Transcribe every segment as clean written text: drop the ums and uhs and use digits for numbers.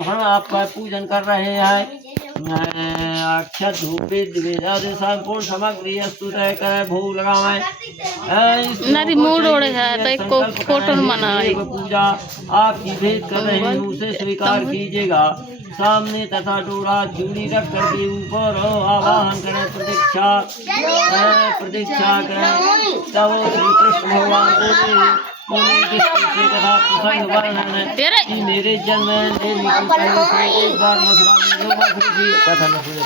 ब्राह्मण आपका पूजन कर रहे हैं। अक्षत धूप संपूर्ण सामग्री स्तुत कर भोग लगावे। नदी मोड़ ओढ़े है तो फोटो मनाए पूजा आपकी भेंट कर रहे हैं, उसे स्वीकार कीजिएगा। सामने तथा डोरा चूड़ी रख करके ऊपर आवाहन करें, प्रतीक्षा करें। तब श्री कृष्ण भगवान बोले कथा प्रसंग वर्णन कि मेरे जन्म देवी को एक बार मथुरा में लोग कथा न सुने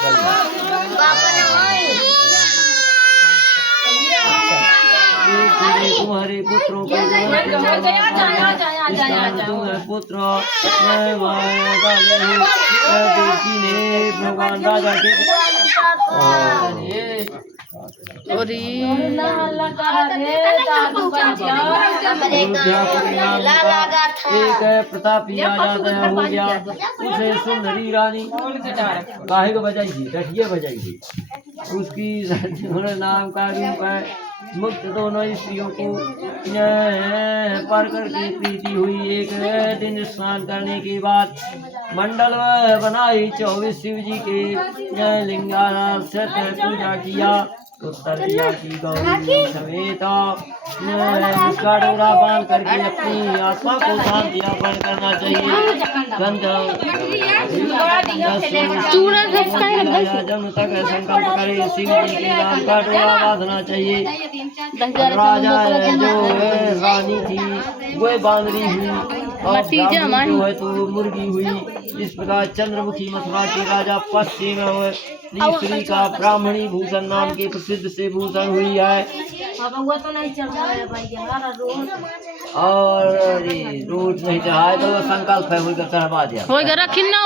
तुम्हारे पुत्रों के पुत्र देवकी ने भगवान राजा के एक प्रतापी राजा हो गया, उसे सुंदरी रानी गाहे को बजाएगी, रखिए बजाएगी। उसकी नाम का रूप है। मुक्त दोनों स्त्रियों को पर करके प्रीति हुई। एक दिन स्नान करने के बाद मंडल बनाई 24 शिव जी के लिंगारा से पूजा किया। उत्तर दिया की गौरी समेत उसका डोरा बांध करके अपनी आत्मा को शांति अर्पण करना चाहिए। जब तक संकल्प करे शिव जी के नाम का डोरा बांधना चाहिए। राजा जो रानी थी वो बांदरी हुई और जो है तो मुर्गी हुई। इस प्रकार चंद्रमुखी मथुरा के राजा पश्चिम श्री का ब्राह्मणी भूषण नाम के प्रसिद्ध से भूषण हुई है। और रोज नहीं चढ़ाए तो संकल्प है होगा चढ़वा दिया होगा रखी ना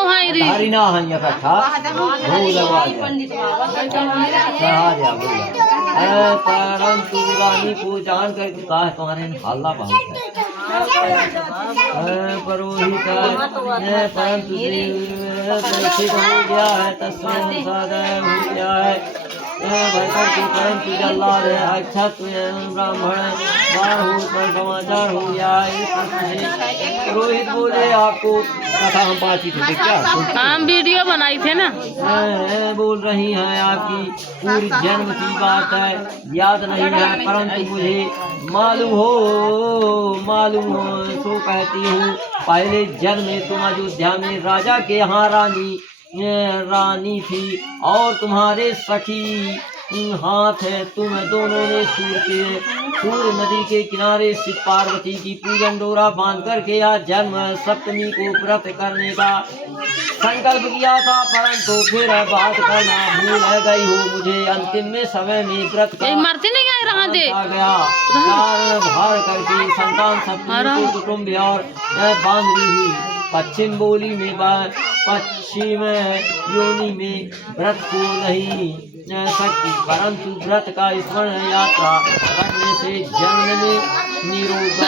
हरी ना हई इकट्ठा भोग लगवा चढ़ा दिया। परंतु रानी को जान कर कहा है तुम्हारे हल्ला बहुत है पुरोहित परंतु हो गया है तस्वीर हो गया है परंतु जल्ला अक्षत ब्राह्मण पर समाचार हो गया है। पुरोहित बोले आपको कथा हम बातचीत थे क्या हम वीडियो बनाई थे ना बोल रही हैं आपकी पूरी जन्म की बात है याद नहीं है, परंतु मुझे मालूम हो तो कहती हूँ। पहले जन्म में तुम अयोध्या में राजा के यहाँ रानी थी और तुम्हारे सखी हाथ है। तुम दोनों ने सूर्य नदी के किनारे शिव पार्वती की पूजन डोरा बांध करके आज जन्म सप्तमी को व्रत करने का संकल्प किया था, परंतु फिर बात करना भूल गई हो। मुझे अंतिम में समय में व्रत का आ गया कारण भार करके संतान सप्तमी को कुटुम्ब और बांधनी हुई। पश्चिम बोली में पश्चिम योनि में व्रत को नहीं सकती, परंतु व्रत का स्मरण यात्रा करने से जन्म में निरोग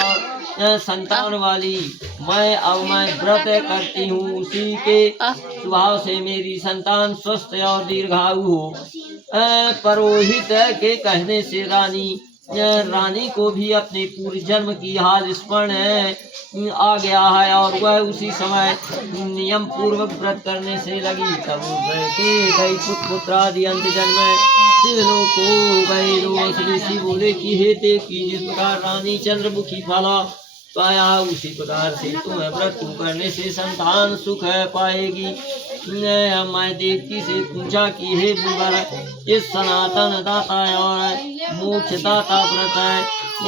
संतान वाली मैं व्रत करती हूँ। उसी के स्वभाव से मेरी संतान स्वस्थ और दीर्घायु हो। पुरोहित के कहने से रानी को भी अपने पूर्व जन्म की हाल स्मरण आ गया है और वह उसी समय नियम पूर्वक व्रत करने से लगी। तब गई पुत्र आदि अंत जन्म शिवलों को गए। श्री शिव बोले की हेते की जिस प्रकार रानी चंद्रमुखी फला पाया उसी प्रकार से तुम्हें व्रत करने से संतान सुख पाएगी। मैं देवकी से पूछा कि हे बुलवर इस सनातन दाता और मोक्ष दाता व्रत है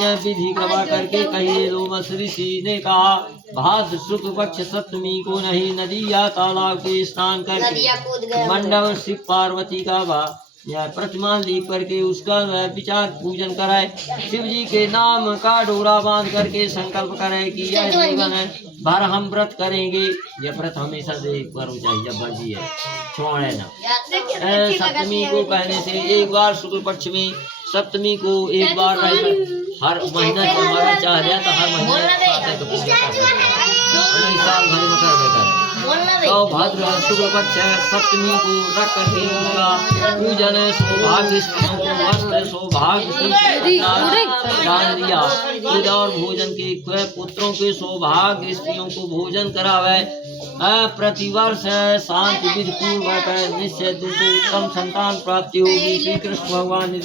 यह विधि कृपा करके कहिए। लोमस ऋषि ने कहा भाद्र शुक्ल पक्ष सप्तमी को नहीं नदी या तालाब के स्नान करके मंडप शिव पार्वती का यह प्रतिमा लीप करके उसका विचार पूजन कराए। शिव जी के नाम का डोरा बांध करके संकल्प करे कि यह जीवन भर हम व्रत करेंगे। यह व्रत हमेशा से एक बार हो चाहिए जब मर्जी है छोड़े ना। सप्तमी को कहने से एक बार शुक्ल पक्ष में सप्तमी को एक बार हर महीना हमारा चाह जाए तो हर महीने साल भर में कर तो भाद्र शुक्ल पक्ष सप्तमी को रख करके उनका पूजन सौभाग्य स्त्रियों को वस्त्र सौभाग्य दान दिया। पूजा और भोजन के पुत्रों के सौभाग्य स्त्रियों को भोजन करावे प्रतिवर्ष शांति विधि पूर्वक निश्चय तुमको उत्तम संतान प्राप्ति होगी। श्री कृष्ण भगवान ने